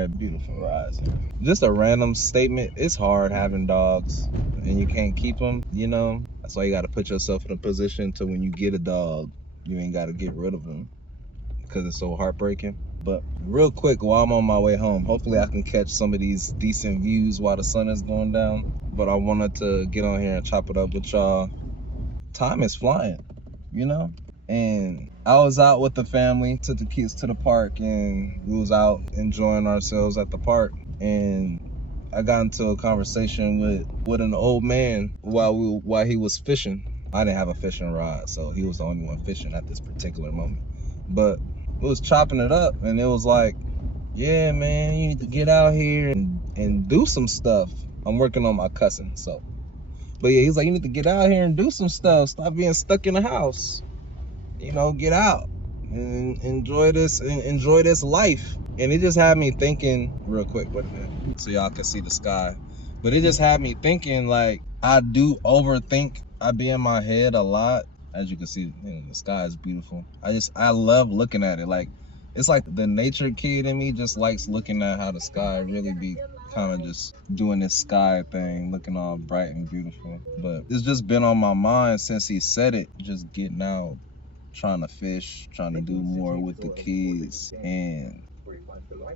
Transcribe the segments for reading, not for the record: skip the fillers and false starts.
right, beautiful rising. Just a random statement. It's hard having dogs and you can't keep them, you know? That's why you got to put yourself in a position to when you get a dog, you ain't got to get rid of them because it's so heartbreaking. But real quick, while I'm on my way home, hopefully I can catch some of these decent views while the sun is going down. But I wanted to get on here and chop it up with y'all. Time is flying, you know? And I was out with the family, took the kids to the park, and we was out enjoying ourselves at the park. And I got into a conversation with an old man while he was fishing. I didn't have a fishing rod, so he was the only one fishing at this particular moment. But we was chopping it up, and it was like, yeah, man, you need to get out here and do some stuff. I'm working on my cousin, so. But yeah, he's like, you need to get out here and do some stuff. Stop being stuck in the house. You know, get out and enjoy this life. And it just had me thinking real quick, wait a minute, so y'all can see the sky. But it just had me thinking, like, I do overthink. I be in my head a lot. As you can see, you know, the sky is beautiful. I love looking at it. Like, it's like the nature kid in me just likes looking at how the sky really be kind of just doing this sky thing, looking all bright and beautiful. But it's just been on my mind since he said it, just getting out, trying to fish, trying to do more with the kids. And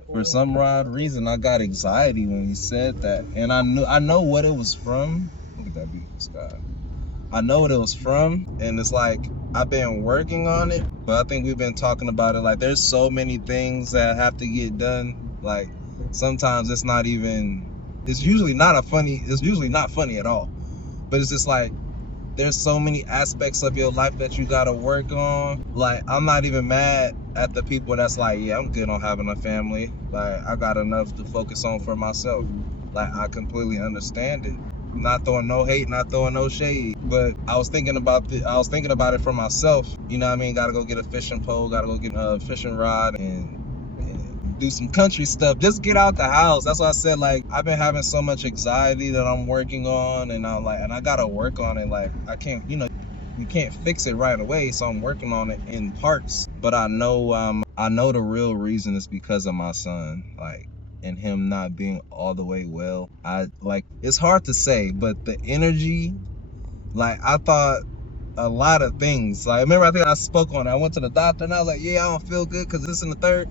for some odd reason, I got anxiety when he said that. And I know what it was from. Look at that beautiful sky. I know what it was from, and it's like I've been working on it, but I think we've been talking about it. Like, there's so many things that have to get done. Like, sometimes it's usually not funny at all. But it's just like, there's so many aspects of your life that you gotta work on. Like, I'm not even mad at the people that's like, yeah, I'm good on having a family. Like, I got enough to focus on for myself. Like, I completely understand it. Not throwing no hate, not throwing no shade. But I was thinking about it for myself. You know what I mean? Gotta go get a fishing pole, gotta go get a fishing rod and do some country stuff. Just get out the house. That's why I said, like, I've been having so much anxiety that I'm working on, and I gotta work on it. Like, I can't, you can't fix it right away, so I'm working on it in parts. But I know the real reason is because of my son. Like, and him not being all the way well. It's hard to say, but the energy, like, I thought a lot of things. Like, I think I spoke on it. I went to the doctor and I was like, yeah, I don't feel good because this and the third.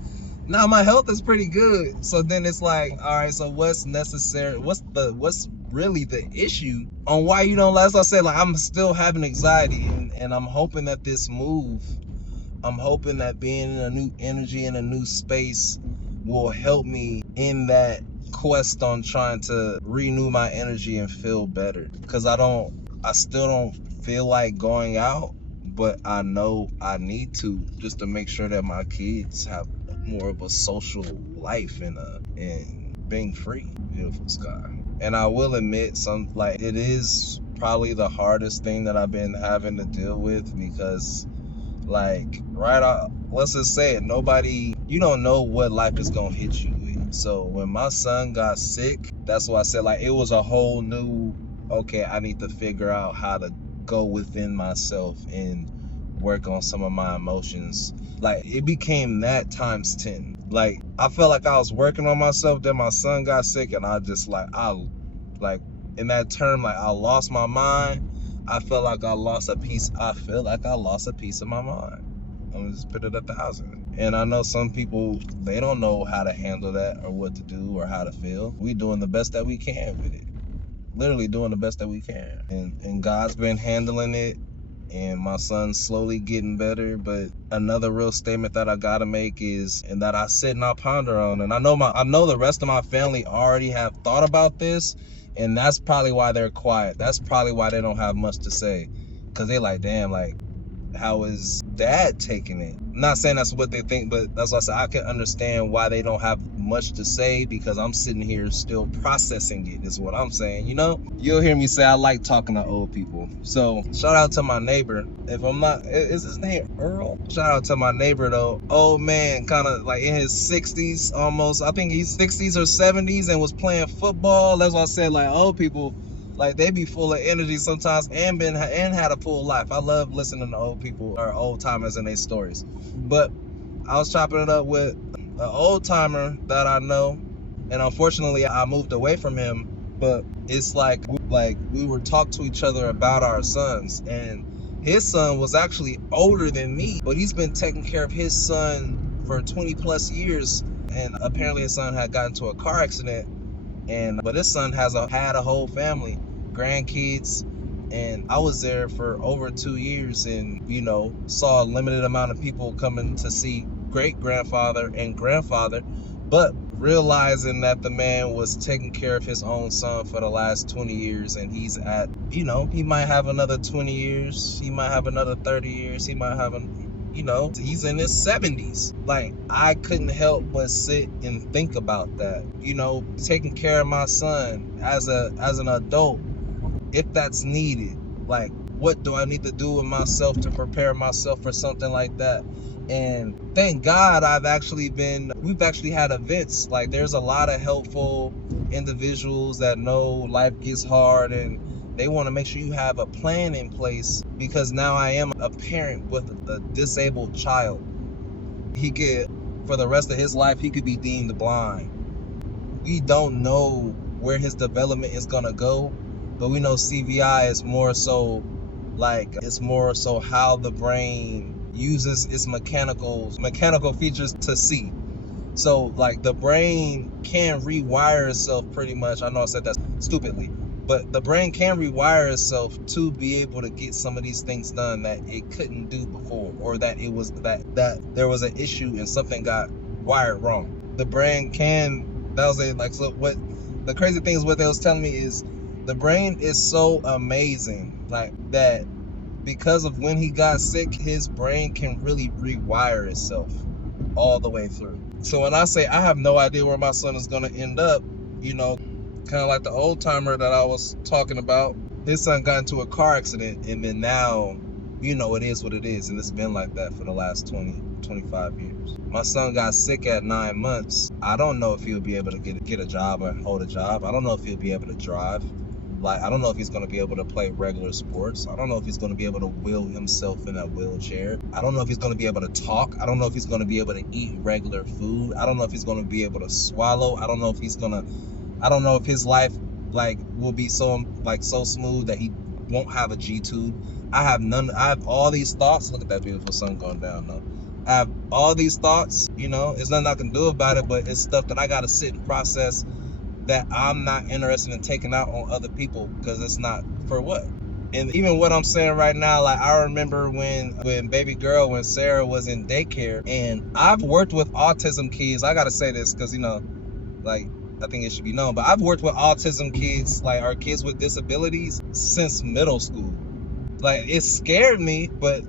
Now my health is pretty good. So then it's like, all right, so what's necessary? What's really the issue on why you don't, as I said, like, I'm still having anxiety, and I'm hoping that this move, I'm hoping that being in a new energy, in a new space, will help me in that quest on trying to renew my energy and feel better. Because I still don't feel like going out, but I know I need to, just to make sure that my kids have more of a social life and being free. Beautiful sky. And I will admit, it is probably the hardest thing that I've been having to deal with, because, like, let's just say it, you don't know what life is gonna hit you with. So when my son got sick, that's why I said, like, it was a whole new, okay, I need to figure out how to go within myself and work on some of my emotions. Like, it became that times 10. Like, I felt like I was working on myself, then my son got sick, and I just, in that term, like, I lost my mind. I feel like I lost a piece of my mind. I'm gonna just put it at the housing. And I know some people, they don't know how to handle that or what to do or how to feel. We doing the best that we can with it. Literally doing the best that we can. And God's been handling it, and my son's slowly getting better. But another real statement that I gotta make is, and that I sit and I ponder on, and I know the rest of my family already have thought about this, and that's probably why they're quiet. That's probably why they don't have much to say, because they like, damn, like, how is dad taking it? I'm not saying that's what they think, but that's why I said I can understand why they don't have much to say, because I'm sitting here still processing it, is what I'm saying. You'll hear me say I like talking to old people. So shout out to my neighbor. If I'm not, is his name Earl? Shout out to my neighbor though. Old man, kind of like in his 60s almost. I think he's 60s or 70s and was playing football. That's why I said, like, old people, like, they be full of energy sometimes and had a full life. I love listening to old people or old timers and their stories. But I was chopping it up with an old timer that I know, and unfortunately I moved away from him. But it's like we were talk to each other about our sons, and his son was actually older than me, but he's been taking care of his son for 20 plus years. And apparently his son had gotten into a car accident, and but his son had a whole family, grandkids. And I was there for over 2 years, and saw a limited amount of people coming to see great grandfather and grandfather, but realizing that the man was taking care of his own son for the last 20 years, and he's at, he might have another 20 years, he might have another 30 years, he might have he's in his 70s. Like, I couldn't help but sit and think about that. Taking care of my son as an adult, if that's needed. Like, what do I need to do with myself to prepare myself for something like that? And thank God we've actually had events. Like, there's a lot of helpful individuals that know life gets hard, and they want to make sure you have a plan in place, because now I am a parent with a disabled child. For the rest of his life, he could be deemed blind. We don't know where his development is going to go, but we know CVI is more so how the brain uses its mechanical features to see. So, like, the brain can rewire itself pretty much. I know I said that stupidly, but the brain can rewire itself to be able to get some of these things done that it couldn't do before, or that there was an issue and something got wired wrong. The brain can. So what the crazy thing is, what they was telling me is the brain is so amazing, like that, because of when he got sick, his brain can really rewire itself all the way through. So when I say I have no idea where my son is going to end up, kind of like the old timer that I was talking about, his son got into a car accident, and then now, it is what it is, and it's been like that for the last 20, 25 years. My son got sick at 9 months. I don't know if he'll be able to get a job or hold a job. I don't know if he'll be able to drive. Like, I don't know if he's going to be able to play regular sports. I don't know if he's going to be able to wheel himself in a wheelchair. I don't know if he's going to be able to talk. I don't know if he's going to be able to eat regular food. I don't know if he's going to be able to swallow. I don't know if his life, like, will be so smooth that he won't have a G-tube. I have all these thoughts. Look at that beautiful sun going down, though. I have all these thoughts. There's nothing I can do about it, but it's stuff that I got to sit and process, that I'm not interested in taking out on other people, because it's not for what. And even what I'm saying right now, like, I remember when baby girl, when Sarah was in daycare, and I've worked with autism kids. I gotta say this because like, I think it should be known, but I've worked with autism kids, like, or kids with disabilities, since middle school. Like, it scared me, but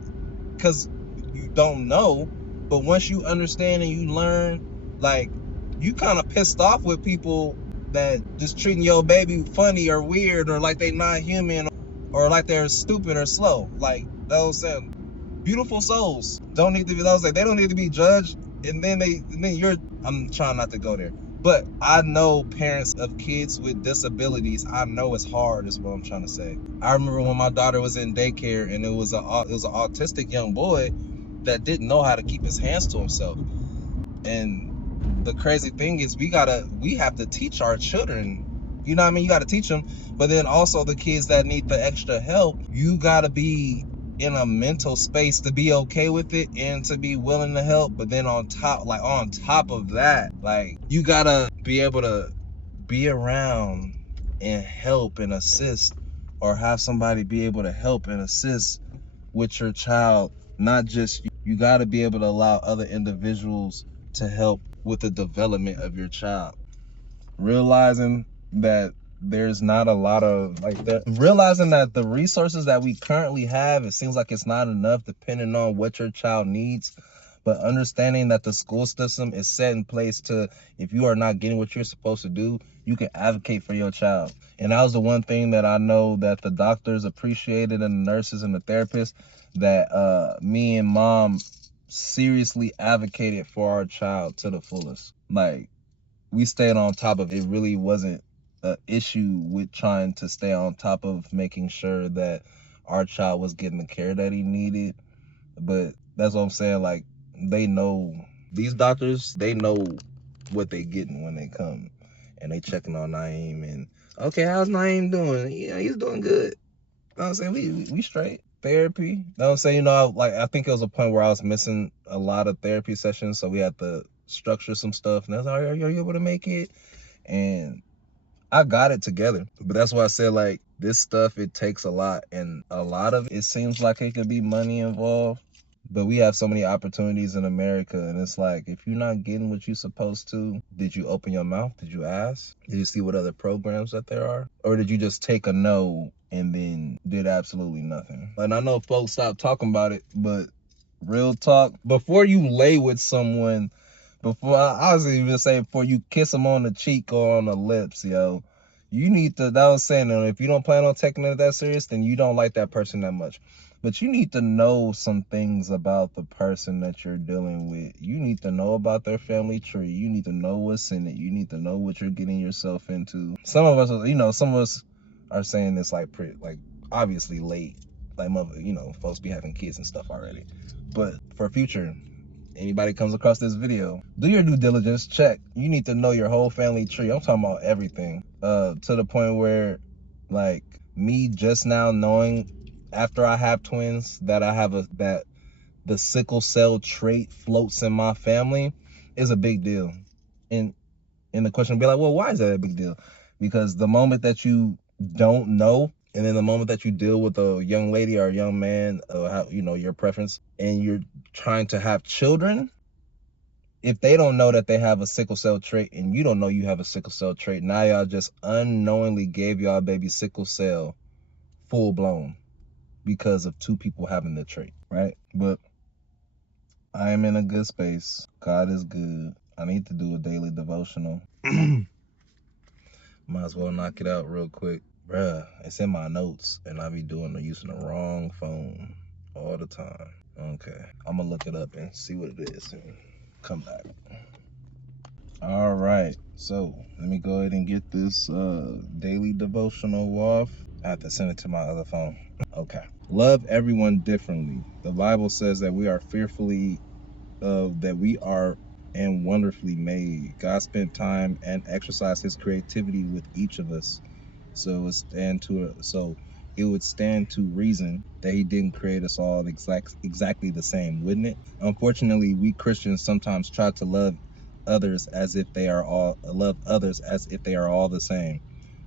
because you don't know. But once you understand and you learn, like, you kind of pissed off with people that just treating your baby funny or weird, or like they not human, or like they're stupid or slow. Like, those beautiful souls don't need to be they don't need to be judged. And then I'm trying not to go there, but I know parents of kids with disabilities. I know it's hard, is what I'm trying to say. I remember when my daughter was in daycare, and it was an autistic young boy that didn't know how to keep his hands to himself. And the crazy thing is, we have to teach our children. You know what I mean? You got to teach them. But then also the kids that need the extra help, you got to be in a mental space to be okay with it and to be willing to help. But then on top of that, like, you got to be able to be around and help and assist, or have somebody be able to help and assist with your child. Not just you got to be able to allow other individuals to help with the development of your child. Realizing that there's not a lot of realizing that the resources that we currently have, it seems like it's not enough, depending on what your child needs. But understanding that the school system is set in place to, if you are not getting what you're supposed to do, you can advocate for your child. And that was the one thing that I know that the doctors appreciated, and the nurses and the therapists, that me and mom seriously advocated for our child to the fullest. Like, we stayed on top of it. It really wasn't an issue with trying to stay on top of making sure that our child was getting the care that he needed. But that's what I'm saying. Like, they know These doctors, they know what they getting when they come, and they checking on Naeem and, okay, how's Naeem doing? Yeah, he's doing good. You know what I'm saying? We straight. Therapy. You know what I'm saying? You know, I think it was a point where I was missing a lot of therapy sessions, so we had to structure some stuff. And I was like, are you able to make it? And I got it together. But that's why I said, like, this stuff, it takes a lot. And a lot of it seems like it could be money involved. But we have so many opportunities in America, and it's like, if you're not getting what you're supposed to, did you open your mouth? Did you ask? Did you see what other programs that there are? Or did you just take a no and then did absolutely nothing? And I know folks stop talking about it, but real talk, before you lay with someone, before I was even say before you kiss them on the cheek or on the lips, yo, you need to, that was saying, if you don't plan on taking it that serious, then you don't like that person that much. But you need to know some things about the person that you're dealing with. You need to know about their family tree. You need to know what's in it. You need to know what you're getting yourself into. Some of us, some of us are saying this like obviously late, like, folks be having kids and stuff already. But for future, anybody comes across this video, do your due diligence, check. You need to know your whole family tree. I'm talking about everything. To the point where, like, me just now knowing after I have twins that I have that the sickle cell trait floats in my family is a big deal. And the question will be like, well, why is that a big deal? Because the moment that you don't know, and then the moment that you deal with a young lady or a young man, your preference, and you're trying to have children, if they don't know that they have a sickle cell trait and you don't know you have a sickle cell trait, now y'all just unknowingly gave y'all baby sickle cell full blown because of two people having the trait, right? But I am in a good space. God is good. I need to do a daily devotional. Might as well knock it out real quick. Bruh, it's in my notes, and I be using the wrong phone all the time. Okay, I'm gonna look it up and see what it is and come back. All right, so let me go ahead and get this daily devotional off. I have to send it to my other phone. Okay. Love everyone differently. The Bible says that we are fearfully, that we are and wonderfully made. God spent time and exercised his creativity with each of us. So it would stand to reason that he didn't create us all exactly the same, wouldn't it? Unfortunately, we Christians sometimes try to love others as if they are all the same.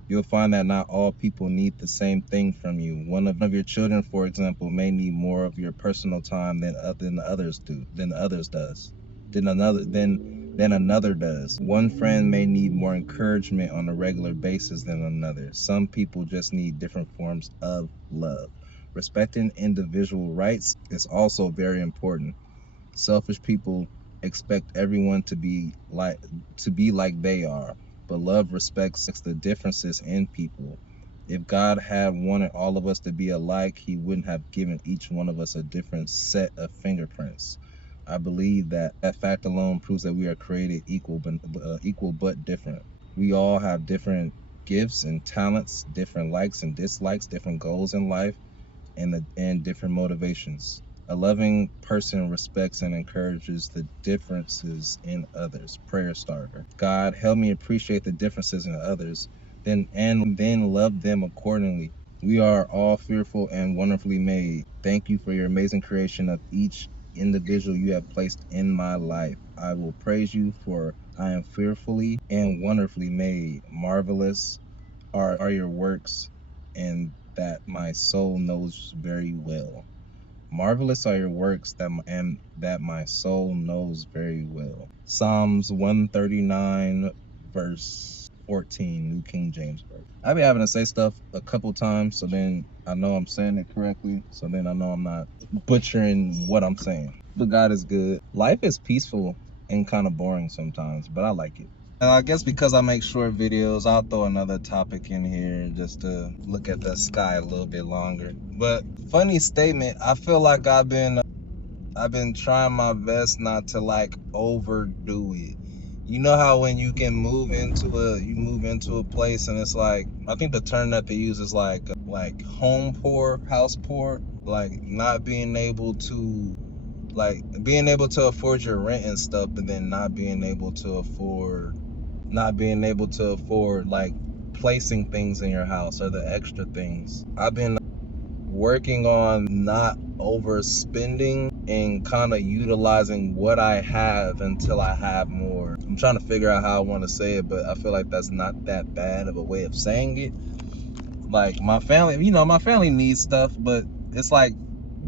You'll find that not all people need the same thing from you. One of your children, for example, may need more of your personal time than another does. One friend may need more encouragement on a regular basis than another. Some people just need different forms of love. Respecting individual rights is also very important. Selfish people expect everyone to be like they are, but love respects the differences in people. If God had wanted all of us to be alike, he wouldn't have given each one of us a different set of fingerprints. I believe that fact alone proves that we are created equal but different. We all have different gifts and talents, different likes and dislikes, different goals in life, and different motivations. A loving person respects and encourages the differences in others. Prayer starter. God, help me appreciate the differences in others, then love them accordingly. We are all fearful and wonderfully made. Thank you for your amazing creation of each individual you have placed in my life. I will praise you, for I am fearfully and wonderfully made. Marvelous are your works, and that my soul knows very well. Marvelous are your works, that my soul knows very well. Psalms 139 verse 14, New King James Version. I be having to say stuff a couple times, so then I know I'm saying it correctly, so then I know I'm not butchering what I'm saying. But God is good. Life is peaceful and kind of boring sometimes, but I like it. And I guess because I make short videos, I'll throw another topic in here just to look at the sky a little bit longer. But funny statement, I feel like I've been trying my best not to like overdo it. You know how when you can move into a place and it's like, I think the term that they use is like home poor, house poor, like not being able to like being able to afford your rent and stuff, but then not being able to afford like placing things in your house or the extra things. I've been working on not overspending and kind of utilizing what I have until I have more. I'm trying to figure out how I want to say it, but I feel like that's not that bad of a way of saying it. Like my family needs stuff, but it's like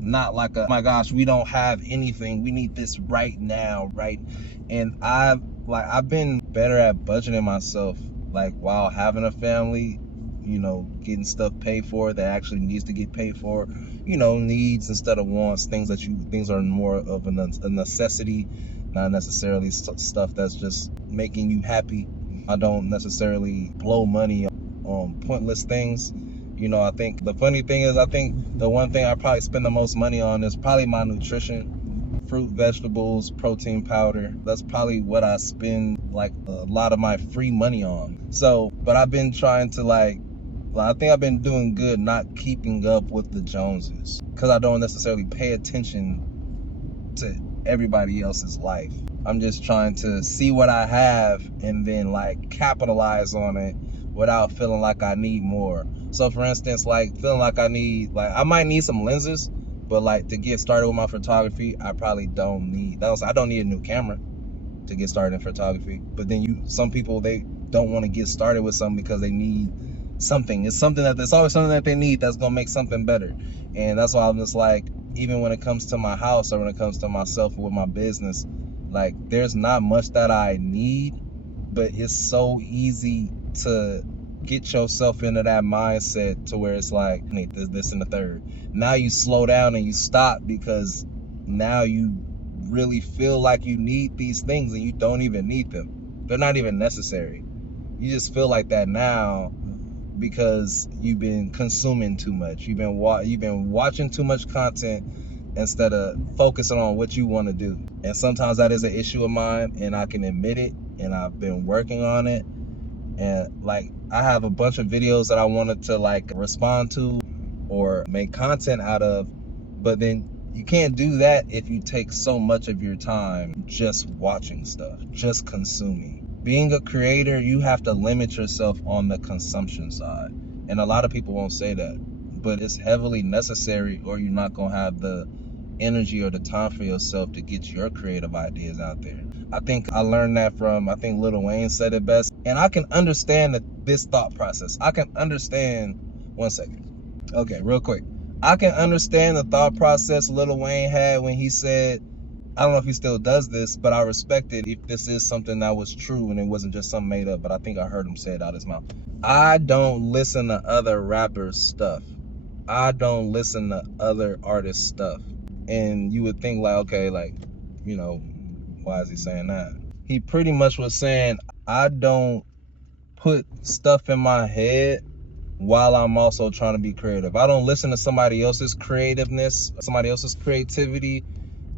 not like a, oh my gosh, we don't have anything, we need this right now, right? And I've been better at budgeting myself, like while having a family, getting stuff paid for that actually needs to get paid for, needs instead of wants, things are more of a necessity, not necessarily stuff that's just making you happy. I don't necessarily blow money on pointless things. I think the funny thing is, I think the one thing I probably spend the most money on is probably my nutrition, fruit, vegetables, protein powder. That's probably what I spend like a lot of my free money on. So, but I've been trying to I think I've been doing good not keeping up with the Joneses, because I don't necessarily pay attention to everybody else's life. I'm just trying to see what I have and then like capitalize on it without feeling like I need more. So for instance, like feeling like I might need some lenses, but like to get started with my photography, I probably don't need those. I don't need a new camera to get started in photography. But then some people, they don't want to get started with something because they need something. There's always something that they need that's gonna make something better. And that's why I'm just like, even when it comes to my house or when it comes to myself or with my business, like there's not much that I need, but it's so easy to get yourself into that mindset to where it's like, I need this and the third. Now you slow down and you stop because now you really feel like you need these things and you don't even need them. They're not even necessary. You just feel like that now because you've been consuming too much. You've been watching too much content instead of focusing on what you want to do. And sometimes that is an issue of mine, and I can admit it, and I've been working on it. And like I have a bunch of videos that I wanted to like respond to or make content out of, but then you can't do that if you take so much of your time just watching stuff, just consuming. Being a creator, you have to limit yourself on the consumption side. And a lot of people won't say that, but it's heavily necessary, or you're not gonna have the energy or the time for yourself to get your creative ideas out there. I think I learned that from, I think Lil Wayne said it best. And I can understand this thought process. I can understand, one second. Okay, real quick. I can understand the thought process Lil Wayne had when he said, I don't know if he still does this, but I respect it if this is something that was true and it wasn't just something made up, but I think I heard him say it out of his mouth. I don't listen to other rappers' stuff. I don't listen to other artists' stuff. And you would think like, okay, like, why is he saying that? He pretty much was saying, I don't put stuff in my head while I'm also trying to be creative. I don't listen to somebody else's creativeness, somebody else's creativity,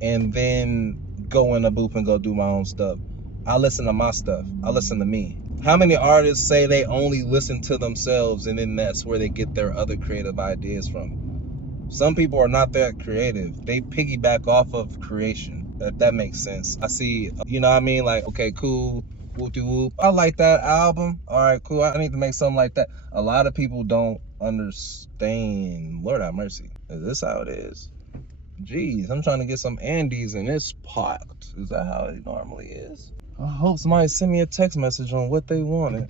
and then go in a booth and go do my own stuff. I listen to my stuff. I listen to me. How many artists say they only listen to themselves and then that's where they get their other creative ideas from? Some people are not that creative. They piggyback off of creation, if that makes sense. I see, you know what I mean? Like, okay, cool, whoop-de-whoop. I like that album. All right, cool. I need to make something like that. A lot of people don't understand. Lord have mercy. Is this how it is? Jeez, I'm trying to get some Andes and it's packed. Is that how it normally is? I hope somebody send me a text message on what they wanted.